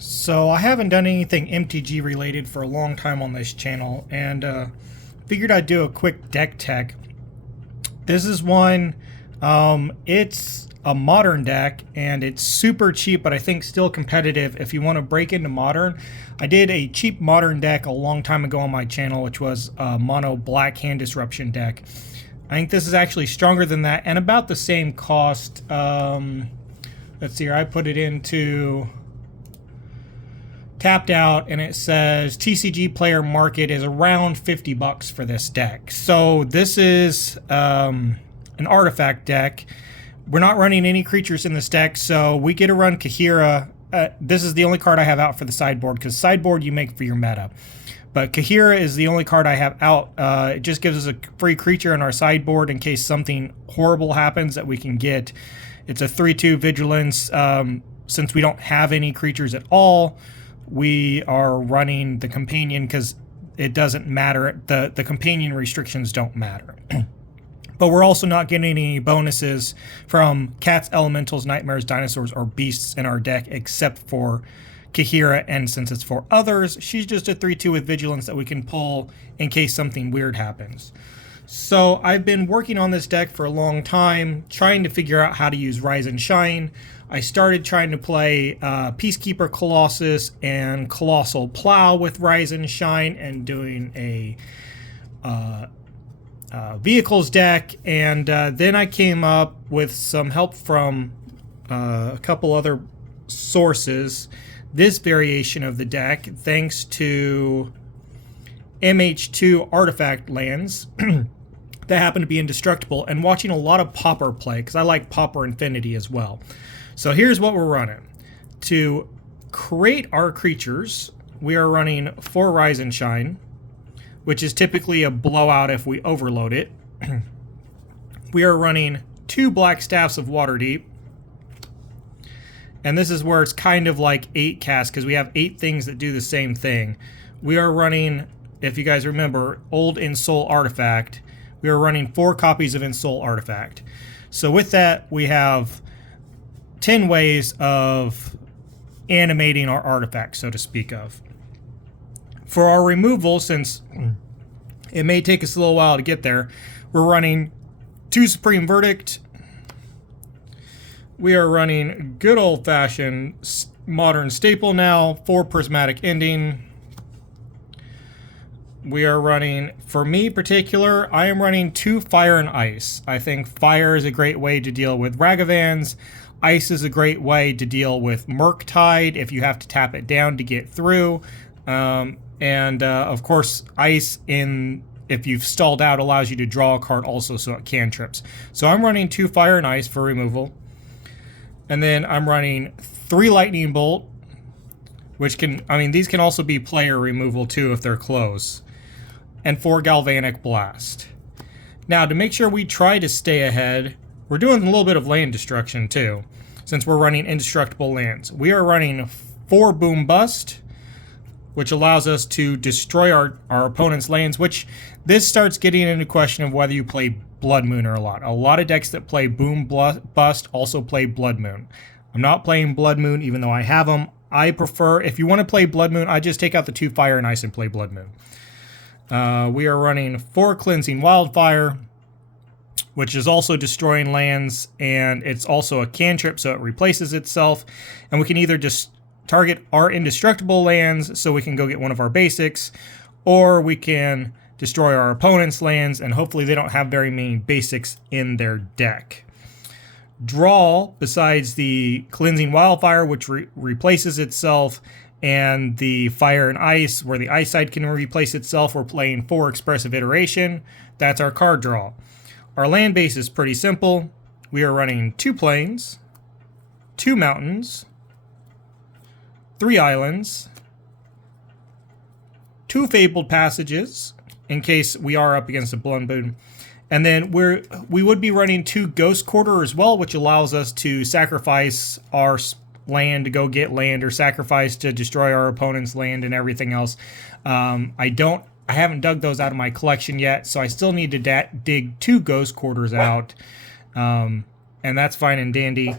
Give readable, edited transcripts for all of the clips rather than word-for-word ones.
So I haven't done anything MTG related for a long time on this channel, and figured I'd do a quick deck tech. This is one, it's a modern deck, and it's super cheap, but I think still competitive if you want to break into modern. I did a cheap modern deck a long time ago on my channel, which was a mono black hand disruption deck. I think this is actually stronger than that, and about the same cost. Let's see here, I put it into tapped out, and it says TCG player market is around 50 bucks for this deck. So this is an artifact deck. We're not running any creatures in this deck, so we get to run Kahira. This is the only card I have out for the sideboard, because sideboard you make for your meta. But Kahira is the only card I have out. It just gives us a free creature on our sideboard in case something horrible happens that we can get. It's a 3/2 vigilance. Since we don't have any creatures at all, we are running the companion because it doesn't matter. The companion restrictions don't matter. But we're also not getting any bonuses from cats, elementals, nightmares, dinosaurs, or beasts in our deck except for Kahira, and since it's for others, she's just a 3/2 with vigilance that we can pull in case something weird happens. So I've been working on this deck for a long time, trying to figure out how to use Rise and Shine. I started trying to play Peacekeeper Colossus and Colossal Plow with Rise and Shine, and doing a vehicles deck, and then I came up with some help from a couple other sources, this variation of the deck, thanks to MH2 artifact lands that happen to be indestructible, and watching a lot of Pauper play, because I like Pauper Infinity as well. So here's what we're running. To create our creatures, we are running 4 Rise and Shine, which is typically a blowout if we overload it. We are running 2 Black Staffs of Waterdeep. And this is where it's kind of like 8 casts, because we have 8 things that do the same thing. We are running, if you guys remember, old Ensoul Artifact. We are running 4 copies of Ensoul Artifact. So with that, we have 10 ways of animating our artifacts, so to speak of. For our removal, since it may take us a little while to get there, we're running 2 Supreme Verdict. We are running good old-fashioned modern staple now, 4 Prismatic Ending. We are running, for me particular, I am running 2 Fire and Ice. I think Fire is a great way to deal with Ragavans. Ice is a great way to deal with Murktide if you have to tap it down to get through. Of course, Ice, if you've stalled out, allows you to draw a card also, so it cantrips. So I'm running 2 Fire and Ice for removal. And then I'm running 3 Lightning Bolt, which can, these can also be player removal too if they're close. And 4 Galvanic Blast. Now, to make sure we try to stay ahead, we're doing a little bit of land destruction too, since we're running indestructible lands. We are running 4 Boom Bust, which allows us to destroy our opponent's lands, which this starts getting into question of whether you play Blood Moon or a lot. A lot of decks that play Boom Bust also play Blood Moon. I'm not playing Blood Moon, even though I have them. I prefer, if you want to play Blood Moon, I just take out the 2 Fire and Ice and play Blood Moon. We are running 4 Cleansing Wildfire, which is also destroying lands, and it's also a cantrip, so it replaces itself. And we can either just target our indestructible lands so we can go get one of our basics, or we can destroy our opponent's lands, and hopefully they don't have very many basics in their deck. Draw, besides the Cleansing Wildfire, which replaces itself, and the Fire and Ice, where the Ice side can replace itself, we're playing 4 Expressive Iteration. That's our card draw. Our land base is pretty simple. We are running 2 Plains, 2 Mountains, 3 Islands, 2 Fabled Passages, in case we are up against a Blood Moon. And then we would be running 2 Ghost Quarter as well, which allows us to sacrifice our land to go get land, or sacrifice to destroy our opponent's land and everything else. I haven't dug those out of my collection yet, so I still need to dig 2 Ghost Quarters out, and that's fine and dandy.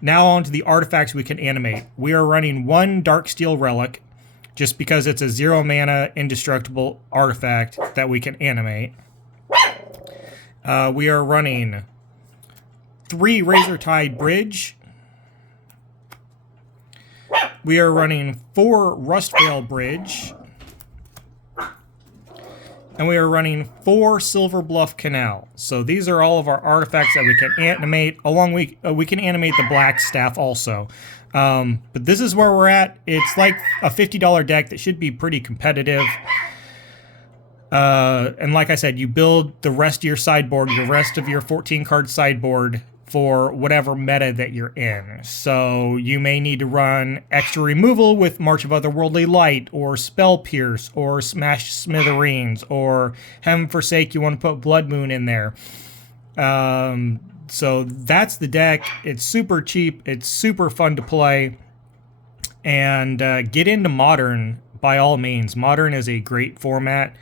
Now on to the artifacts we can animate. We are running 1 Darksteel Relic, just because it's a 0 mana indestructible artifact that we can animate. We are running 3 Razortide Bridge. We are running 4 Rustvale Bridge. And we are running 4 Silver Bluff Canal. So these are all of our artifacts that we can animate. We can animate the Black Staff also. But this is where we're at. It's like a $50 deck that should be pretty competitive. And like I said, you build the rest of your sideboard, the rest of your 14-card sideboard for whatever meta that you're in. So you may need to run extra removal with March of Otherworldly Light, or Spell Pierce, or Smash Smithereens, or Heaven Forsake, you want to put Blood Moon in there. So that's the deck. It's super cheap. It's super fun to play. And get into Modern by all means. Modern is a great format.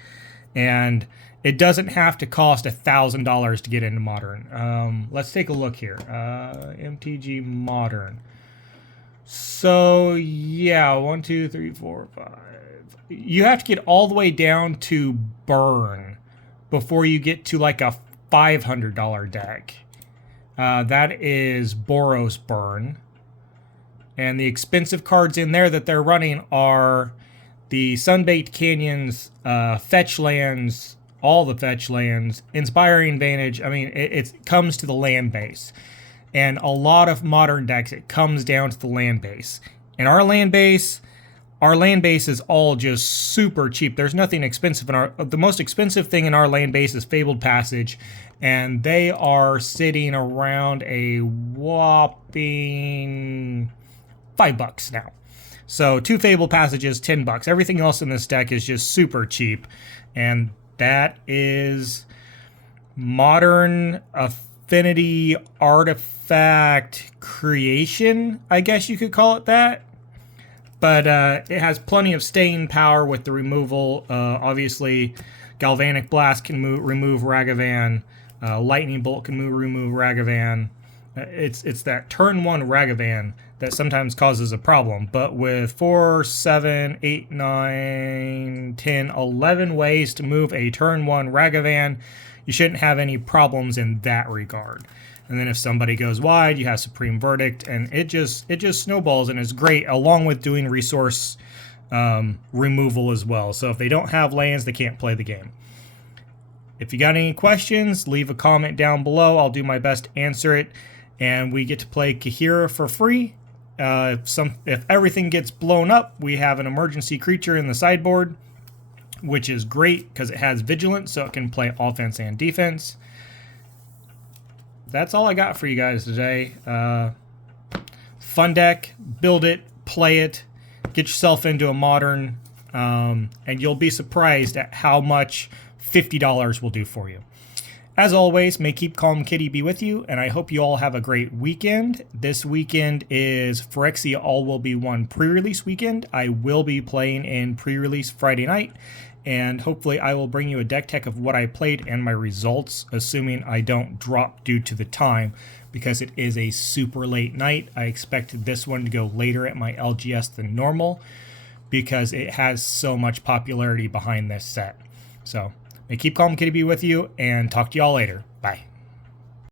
And it doesn't have to cost $1,000 to get into Modern. Let's take a look here. MTG Modern. So, yeah, 1, 2, 3, 4, 5. You have to get all the way down to Burn before you get to like a $500 deck. That is Boros Burn. And the expensive cards in there that they're running are the Sunbaked Canyons, Fetch Lands, all the Fetch Lands, Inspiring Vantage. I mean, it comes to the land base. And a lot of Modern decks, it comes down to the land base. And our land base is all just super cheap. There's nothing expensive in the most expensive thing in our land base is Fabled Passage. And they are sitting around a whopping $5 now. So 2 Fabled Passages, $10. Everything else in this deck is just super cheap. And that is Modern Affinity Artifact Creation, I guess you could call it that. But it has plenty of staying power with the removal. Obviously, Galvanic Blast can remove Ragavan. Lightning Bolt can remove Ragavan. It's that turn 1 Ragavan that sometimes causes a problem. But with 4, 7, 8, 9, 10, 11 ways to move a turn 1 Ragavan, you shouldn't have any problems in that regard. And then if somebody goes wide, you have Supreme Verdict, and it just snowballs and is great, along with doing resource removal as well. So if they don't have lands, they can't play the game. If you got any questions, leave a comment down below. I'll do my best to answer it. And we get to play Kahira for free. If everything gets blown up, we have an emergency creature in the sideboard, which is great because it has Vigilance, so it can play offense and defense. That's all I got for you guys today. Fun deck, build it, play it, get yourself into a Modern, and you'll be surprised at how much $50 will do for you. As always, may Keep Calm Kitty be with you, and I hope you all have a great weekend. This weekend is Phyrexia All Will Be One pre-release weekend. I will be playing in pre-release Friday night, and hopefully I will bring you a deck tech of what I played and my results, assuming I don't drop due to the time, because it is a super late night. I expect this one to go later at my LGS than normal, because it has so much popularity behind this set. So, may Keep Calm Kitty be with you, and talk to y'all later. Bye.